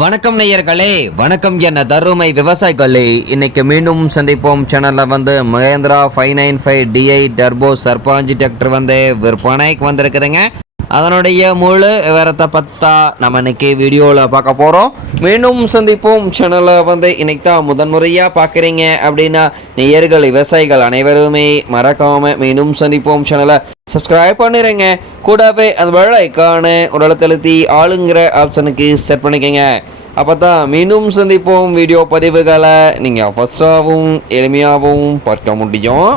வணக்கம் நேயர்களே, வணக்கம் என்ன தருமை விவசாயிகளே. இன்னைக்கு மீண்டும் சந்திப்போம். சேனலில் Mahindra 595 DI turbo Sarpanch tractor விற்பனைக்கு வந்திருக்குதுங்க. அதனுடைய முழு விவரத்தை பற்றா நம்ம இன்னைக்கு வீடியோவில் பார்க்க போகிறோம். மீண்டும் சந்திப்போம். சேனலை இன்னைக்கு தான் முதன்முறையாக பார்க்குறீங்க அப்படின்னா நேயர்கள் விவசாயிகள் அனைவருமே மறக்காமல் மீண்டும் சந்திப்போம் சேனலை சப்ஸ்கிரைப் பண்ணிடுங்க. கூடவே அந்த வெள்ளைக்கான ஒரு எழுத்தழுத்தி ஆளுங்கிற ஆப்ஷனுக்கு செட் பண்ணிக்கோங்க. அப்போ தான் மீண்டும் சந்திப்போம் வீடியோ பதிவுகளை நீங்கள் ஃபஸ்ட்டாகவும் எளிமையாகவும் பார்க்க முடியும்.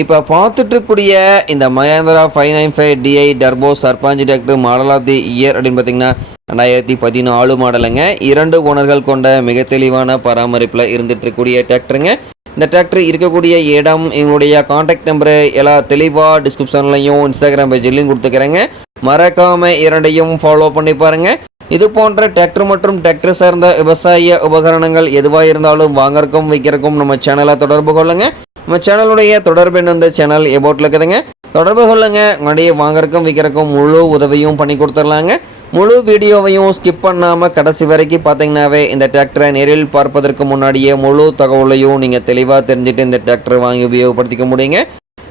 இப்போ பார்த்துட்டுக்கூடிய இந்த Mahindra 595 DI turbo Sarpanch tractor model of the year அப்படின்னு பார்த்தீங்கன்னா 2014 மாடலுங்க. 2 ஓனர்கள் கொண்ட மிக தெளிவான பராமரிப்பில் இருந்துட்டு இருக்கக்கூடிய டிராக்டருங்க. இந்த டிராக்டர் இருக்கக்கூடிய இடம், எங்களுடைய கான்டாக்ட் நம்பரு எல்லாம் தெளிவாக டிஸ்கிரிப்ஷன்லையும் இன்ஸ்டாகிராம் பேஜ்லையும் கொடுத்துக்கிறேங்க. மறக்காமல் இரண்டையும் ஃபாலோ பண்ணி பாருங்கள். இது போன்ற டிராக்டர் மற்றும் டிராக்டர் சார்ந்த விவசாய உபகரணங்கள் எதுவாக இருந்தாலும் வாங்கறக்கும் விற்கிறக்கும் நம்ம சேனலை தொடர்பு கொள்ளுங்க. நம்ம சேனலுடைய தொடர்பு என்ன சேனல் எபோட்டில் இருக்குதுங்க. தொடர்பு கொள்ளுங்க. உங்களுடைய வாங்கறக்கும் விற்கிறக்கும் முழு உதவியும் பண்ணி கொடுத்துடலாங்க. முழு வீடியோவையும் ஸ்கிப் பண்ணாமல் கடைசி வரைக்கும் பார்த்தீங்கன்னாவே இந்த டிராக்டரை நேரில் பார்ப்பதற்கு முன்னாடியே முழு தகவலையும் நீங்கள் தெளிவாக தெரிஞ்சுட்டு இந்த டிராக்டரை வாங்கி உபயோகப்படுத்திக்க முடியுங்க.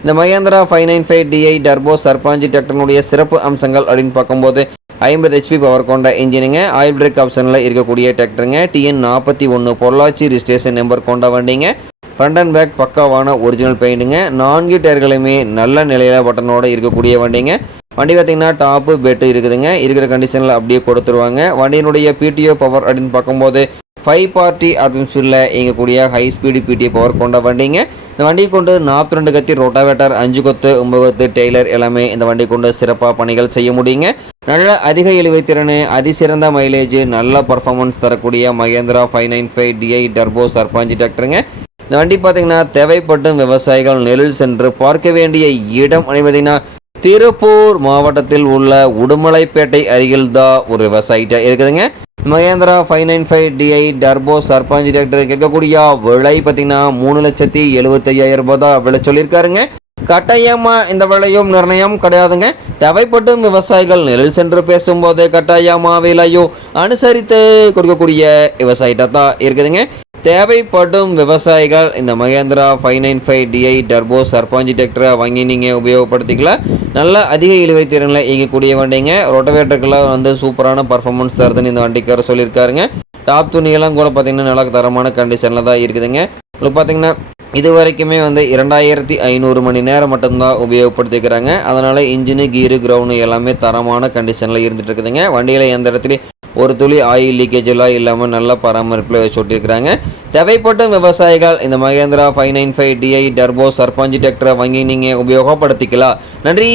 இந்த மஹேந்திரா 595 DI டர்போ சர்பாஞ்ச் டிராக்டருடைய சிறப்பு அம்சங்கள் அப்படின்னு பார்க்கும்போது 50 HP பவர் கொண்ட இன்ஜினுங்க. ஆயில் பிரேக் ஆப்ஷனில் இருக்கக்கூடிய டிராக்டருங்க. TN 41 பொள்ளாச்சி ரிஜிஸ்ட்ரேஷன் நம்பர் கொண்ட வண்டிங்க. ஃப்ரண்ட் அண்ட் பேக் பக்காவான ஒரிஜினல் பெயிண்ட்டுங்க. 4 டயர்களுமே நல்ல நிலையில் பட்டனோடு இருக்கக்கூடிய வண்டிங்க. வண்டி பார்த்திங்கன்னா டாப்பு பெட்டு இருக்குதுங்க. இருக்கிற கண்டிஷனில் அப்படியே கொடுத்துருவாங்க. வண்டியினுடைய PTO பவர் அப்படின்னு பார்க்கும்போது 5 பார்ட்டி ஆர்பிஎம் ஸ்பீடில் இயங்கக்கூடிய ஹை ஸ்பீடு PTO பவர் கொண்ட வண்டிங்க. இந்த வண்டியை கொண்டு 42 கத்தி ரோட்டாவேட்டர், 5 கொத்து 9 கொத்து டெய்லர் எல்லாமே இந்த வண்டி கொண்டு சிறப்பாக பணிகள் செய்ய முடியுங்க. நல்ல அதிக இழுவைத்திறன், அதிசிறந்த மைலேஜ், நல்ல பர்ஃபார்மன்ஸ் தரக்கூடிய மஹேந்திரா 595 DI டர்போ சர்பாஞ்ச் டிராக்டருங்க. இந்த வண்டி பார்த்திங்கன்னா தேவைப்படும் விவசாயிகள் நேரில் சென்று பார்க்க வேண்டிய இடம் பார்த்திங்கன்னா திருப்பூர் மாவட்டத்தில் உள்ள உடுமலைப்பேட்டை அருகில் தான் ஒரு விவசாயிட்ட இருக்குதுங்க. Mahindra 595 DI turbo Sarpanch tractor கேட்கக்கூடிய விலை பார்த்திங்கன்னா 3,75,000 ரூபாய் தான் விலை சொல்லியிருக்காருங்க. கட்டாயமாக இந்த விலையும் நிர்ணயம் கிடையாதுங்க. தேவைப்படும் விவசாயிகள் நேரில் சென்று பேசும்போது கட்டாயமாக விலையும் அனுசரித்து கொடுக்கக்கூடிய விவசாயிட்ட தான் இருக்குதுங்க. தேவைப்படும் விவசாயிகள் இந்த மஹேந்திரா 595 DI டர்போ சர்பாஞ்ச் டிராக்டரை வாங்கி நீங்கள் உபயோகப்படுத்திக்கலாம். நல்ல அதிக இழுவைத்திறனில் இயங்கக்கூடிய வண்டிங்க. ரொட்டவேட்டருக்கெல்லாம் சூப்பரான பர்ஃபார்மன்ஸ் தருதுன்னு இந்த வண்டிக்கார சொல்லியிருக்காருங்க. டாப் துணியெல்லாம் கூட பார்த்திங்கன்னா நல்ல தரமான கண்டிஷனில் தான் இருக்குதுங்க. உங்களுக்கு பார்த்திங்கன்னா இது வரைக்குமே 2500 மணி நேரம் மட்டும்தான் உபயோகப்படுத்திக்கிறாங்க. அதனால் இன்ஜினு, கீரு, கிரவுண்டு எல்லாமே தரமான கண்டிஷனில் இருந்துகிட்டு இருக்குதுங்க. வண்டியில் எந்த இடத்துலையும் ஒரு துளி ஆயில் லீக்கேஜ் எல்லாம் இல்லாமல் நல்ல பராமரிப்பில் வச்சுட்டிருக்கிறாங்க. தேவைப்பட்ட விவசாயிகள் இந்த மஹேந்திரா 595 DI டர்போ சர்பாஞ்ச் டிராக்டரை வாங்கி நீங்கள் உபயோகப்படுத்திக்கலாம். நன்றி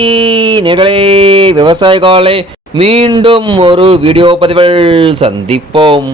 நேர்களே, விவசாயிகளே. மீண்டும் ஒரு வீடியோ பதிவில் சந்திப்போம்.